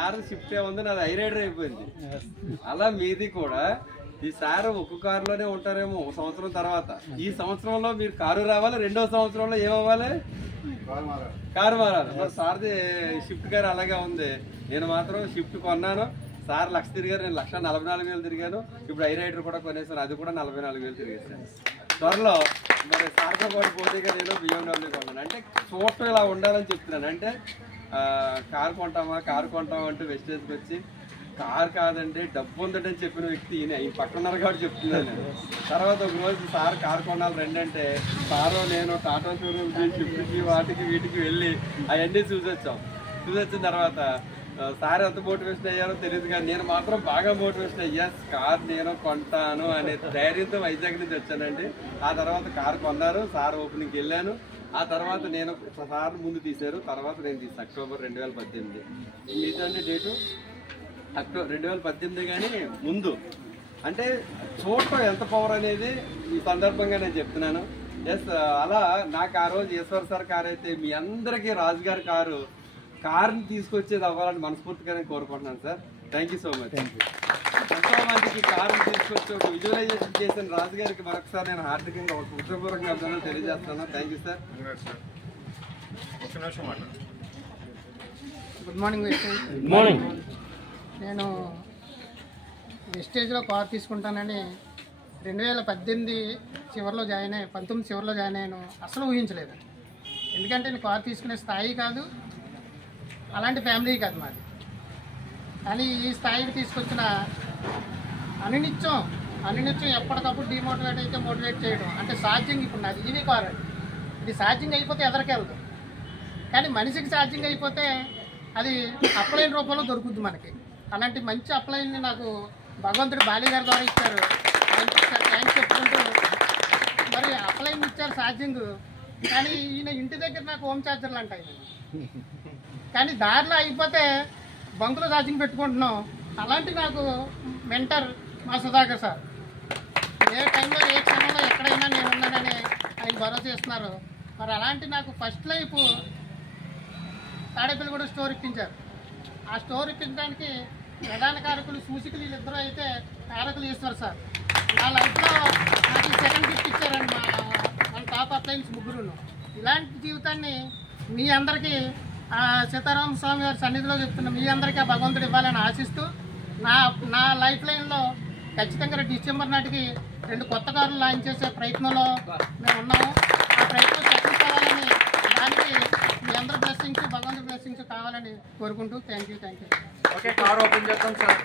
Car shift ఉంది, నాది ఐరైడర్ అయిపోయింది. అలా మీది కూడా ఈసారి ఒక్క కారులోనే ఉంటారేమో ఒక సంవత్సరం తర్వాత. ఈ సంవత్సరంలో మీరు కారు రావాలి, రెండో సంవత్సరంలో ఏమవ్వాలి? కారు మారాలి. సార్ది షిఫ్ట్ కారు అలాగే ఉంది. నేను మాత్రం షిఫ్ట్ కొన్నాను. సార్ 1,00,000 తిరిగారు, నేను 1,44,000 తిరిగాను. ఇప్పుడు ఐరైడర్ కూడా కొనేసాను, అది కూడా 44,000 తిరిగేసాను. త్వరలో మరి సార్తో కూడా పోటీగా నేను BMW కొన్నాను. అంటే చూడటం ఇలా ఉండాలని చెప్తున్నాను. అంటే కారు కొంటామా అంటూ వెస్టేజ్కి వచ్చి కారు కాదండి డబ్బు ఉందని చెప్పిన వ్యక్తి ఈ పక్కన్నారు కాబట్టి చెప్తున్నాను నేను. తర్వాత ఒక రోజు సార్ కారు కొనాలి రండి అంటే సారు నేను టాటా షోరూమ్కి షిఫ్ట్కి వాటికి వీటికి వెళ్ళి అవన్నీ చూసొచ్చిన తర్వాత సార్ ఎంత మోటివేషన్ అయ్యారో తెలియదు, కానీ నేను మాత్రం బాగా మోటివేషన్ అయ్యా. కార్ నేను కొంటాను అనే ధైర్యంతో వైజాగ్ నుంచి వచ్చానండి. ఆ తర్వాత కారు కొన్నారు, సార్ ఓపెనింగ్కి వెళ్ళాను. ఆ తర్వాత నేను సార్ ముందు తీశారు, తర్వాత నేను తీసాను అక్టోబర్ 2018. మీదండి డేటు అక్టోబర్ 2018. కానీ ముందు అంటే చూడటం ఎంత పవర్ అనేది ఈ సందర్భంగా నేను చెప్తున్నాను. ఎస్, అలా నాకు ఆ రోజు ఈశ్వర్ సార్ కారు అయితే మీ అందరికీ రాజుగారి కారుని తీసుకొచ్చేది అవ్వాలని మనస్ఫూర్తిగా నేను కోరుకుంటున్నాను sir. Thank you so much. ఎంతో మందికి కారుని తీసుకొచ్చి ఒక విజువలైజేషన్ చేసిన రాజుగారికి మరొకసారి నేను హార్దికంగా హృదయపూర్వకంగా అభినందనలు తెలియజేస్తున్నాను. Thank you sir. Good morning. Good morning. నేను వెస్టేజ్లో కార్ తీసుకుంటానని 2018 చివరిలో జాయిన్ అయ్యి 19 చివరిలో జాయిన్ అయ్యాను. అసలు ఊహించలేదు. ఎందుకంటే నేను కార్ తీసుకునే స్థాయి కాదు, అలాంటి ఫ్యామిలీ కాదు మాది. కానీ ఈ స్థాయికి తీసుకొచ్చిన అనునిత్యం ఎప్పటికప్పుడు డిమోటివేట్ అయితే మోటివేట్ చేయడం. అంటే ఛార్జింగ్ ఇప్పుడు నాది ఈవీ కార్, ఇది ఛార్జింగ్ అయిపోతే ఎదరికెళ్దు, కానీ మనిషికి ఛార్జింగ్ అయిపోతే అది అప్లైన్ రూపంలో దొరుకుద్ది మనకి. అలాంటి మంచి అప్లైన్ని నాకు భగవంతుడు బాలి గారి ద్వారా ఇచ్చారు. థ్యాంక్స్ చెప్పుకుంటూ మరి అప్లైన్ ఇచ్చారు ఛార్జింగ్, కానీ ఈయన ఇంటి దగ్గర నాకు హోమ్ ఛార్జర్లు అంటాయి. కానీ దారిలో అయిపోతే బంకులో ఛార్జింగ్ పెట్టుకుంటున్నాం. అలాంటి నాకు మెంటర్ మా సుధాకర్ సార్. ఏ టైంలో ఏ క్షణంలో ఎక్కడైనా నేను ఉన్నానని ఆయన భరోసా ఇస్తున్నారు. మరి అలాంటి నాకు ఫస్ట్ లైఫ్ తాడేపల్లి కూడా స్టోర్ ఇప్పించారు. ఆ స్టోర్ ఇప్పించడానికి ప్రధాన కారకులు సూచికలు వీళ్ళిద్దరూ అయితే కారకులు ఈశ్వర్ సార్. నా లైఫ్లో నాకు సెకండ్ గిఫ్ట్ ఇచ్చారండి మన టాప్ అప్లయన్స్ ముగ్గురును. ఇలాంటి జీవితాన్ని మీ అందరికీ సీతారామ స్వామి గారి సన్నిధిలో చెప్తున్నా, మీ అందరికీ ఆ భగవంతుడు ఇవ్వాలని ఆశిస్తూ నా లైఫ్ లైన్లో ఖచ్చితంగా డిసెంబర్ నాటికి 2 కొత్త కార్లు లాంచ్ చేసే ప్రయత్నంలో మేము ఉన్నాము. ఆ ప్రయత్నం సక్సెస్ అవ్వాలని, దానికి మీ అందరి బ్లెస్సింగ్స్ భగవంతుడి బ్లెస్సింగ్స్ కావాలని కోరుకుంటూ thank you. Okay, car open చేద్దాం సార్.